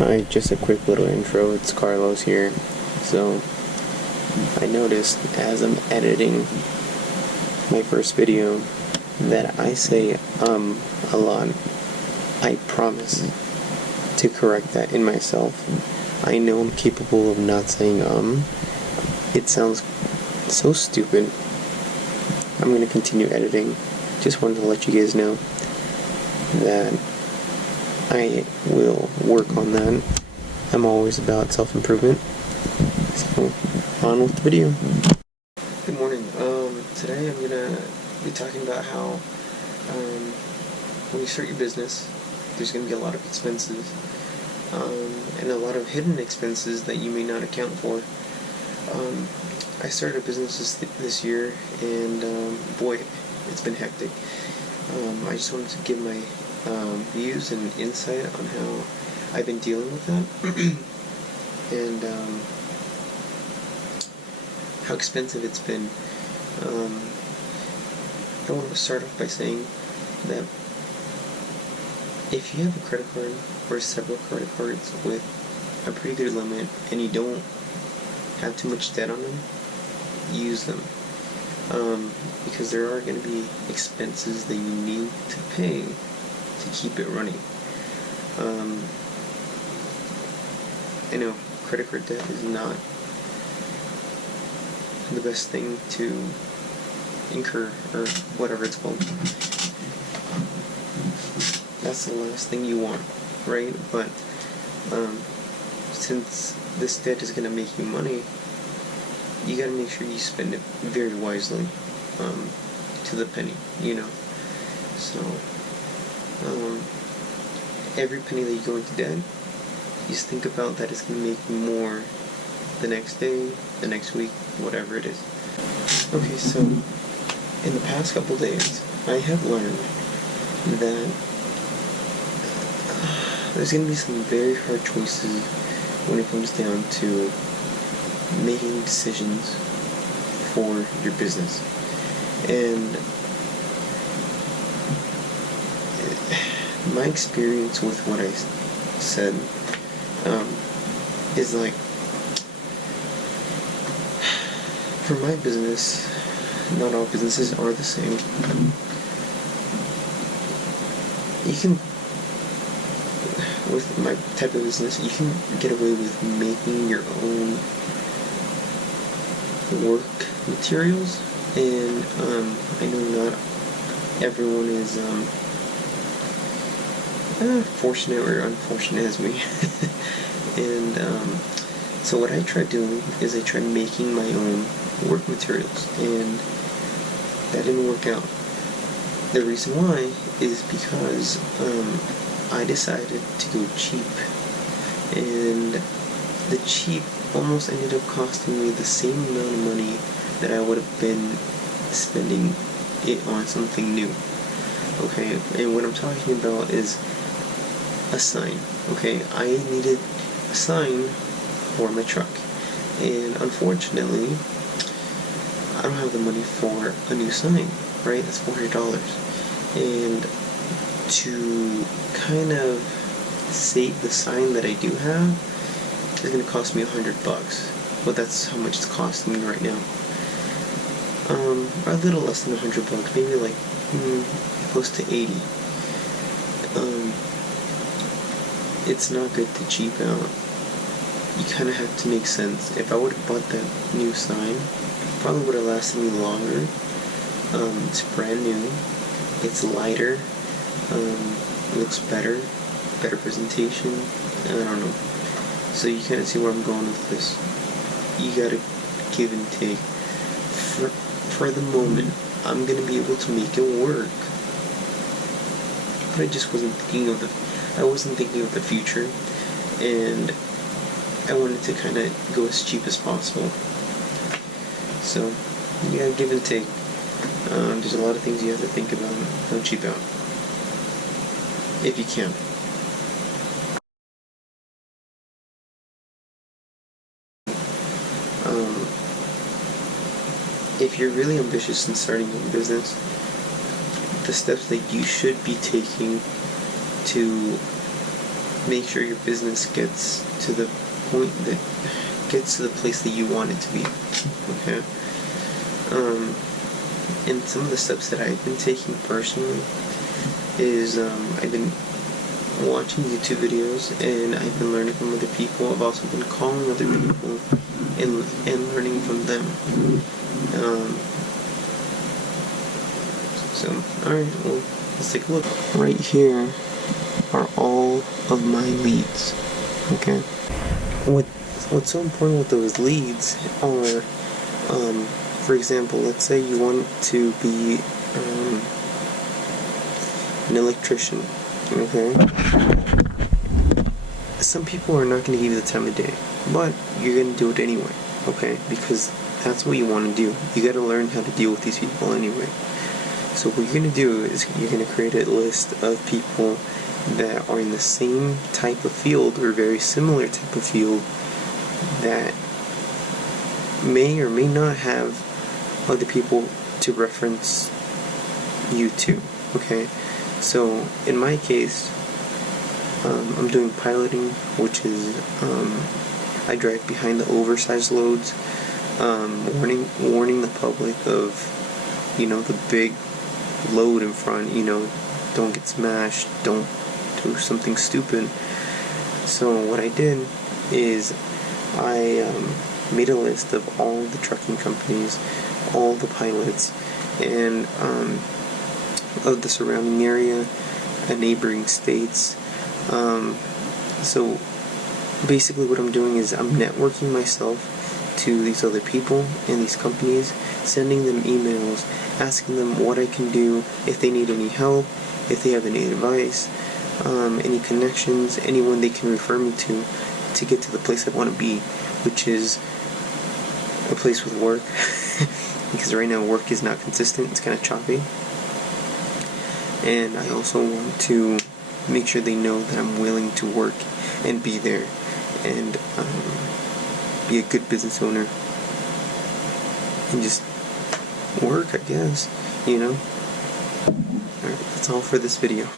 Hi, just a quick little intro. It's Carlos here. So, I noticed as I'm editing my first video that I say a lot. I promise to correct that in myself. I know I'm capable of not saying It sounds so stupid. I'm gonna continue editing. Just wanted to let you guys know that I will work on that. I'm always about self-improvement. So, on with the video. Good morning. Today I'm gonna be talking about how when you start your business, there's gonna be a lot of expenses, and a lot of hidden expenses that you may not account for. I started a business this year, and boy, it's been hectic. I just wanted to give my views and insight on how I've been dealing with that, and how expensive it's been. I want to start off by saying that if you have a credit card or several credit cards with a pretty good limit and you don't have too much debt on them, use them. Because there are going to be expenses that you need to pay to keep it running. I know credit card debt is not the best thing to incur, or whatever it's called. That's the last thing you want, right? But since this debt is going to make you money, you got to make sure you spend it very wisely, to the penny, So, every penny that you go into debt, just think about that it's going to make you more the next day, the next week, whatever it is. Okay, so in the past couple days, I have learned that there's going to be some very hard choices when it comes down to making decisions for your business. And my experience with what I said is like, for my business, not all businesses are the same. You can, with my type of business, you can get away with making your own work materials, and I know not everyone is fortunate or unfortunate as me. And so what I tried doing is I tried making my own work materials, and that didn't work out. The reason why is because I decided to go cheap, and the cheap almost ended up costing me the same amount of money that I would have been spending it on something new. Okay, and what I'm talking about is a sign. Okay, I needed a sign for my truck, and unfortunately I don't have the money for a new sign, right? That's $400, and to kind of save the sign that I do have, it's going to cost me $100, but that's how much it's costing me right now. A little less than $100, maybe like close to 80. It's not good to cheap out. You kind of have to make sense. If I would have bought that new sign, it probably would have lasted me longer. It's brand new. It's lighter. Looks better presentation. I don't know. So you kind of see where I'm going with this. You gotta give and take. For the moment, I'm gonna be able to make it work, but I just wasn't thinking of the future, and I wanted to kind of go as cheap as possible. So you gotta give and take. There's a lot of things you have to think about. Don't cheap out if you can. If you're really ambitious in starting your business, the steps that you should be taking to make sure your business gets to the point that gets to the place that you want it to be. Okay. And some of the steps that I've been taking personally is I've been watching YouTube videos, and I've been learning from other people. I've also been calling other people and learning from them. So, alright, well, let's take a look. Right here are all of my leads. Okay. What's so important with those leads are, for example, let's say you want to be an electrician. Okay. Some people are not going to give you the time of day, but you're going to do it anyway. Okay, because that's what you want to do. You got to learn how to deal with these people anyway. So what you're going to do is you're going to create a list of people that are in the same type of field or very similar type of field that may or may not have other people to reference you to. Okay, so in my case, I'm doing piloting, which is I drive behind the oversized loads, warning the public of, the big load in front. Don't get smashed, don't do something stupid. So what I did is I made a list of all the trucking companies, all the pilots, and of the surrounding area and neighboring states. So basically what I'm doing is I'm networking myself to these other people and these companies, sending them emails, asking them what I can do, if they need any help, if they have any advice, any connections, anyone they can refer me to get to the place I want to be, which is a place with work. Because right now work is not consistent, it's kind of choppy. And I also want to make sure they know that I'm willing to work and be there and be a good business owner and just work, I guess, Alright, that's all for this video.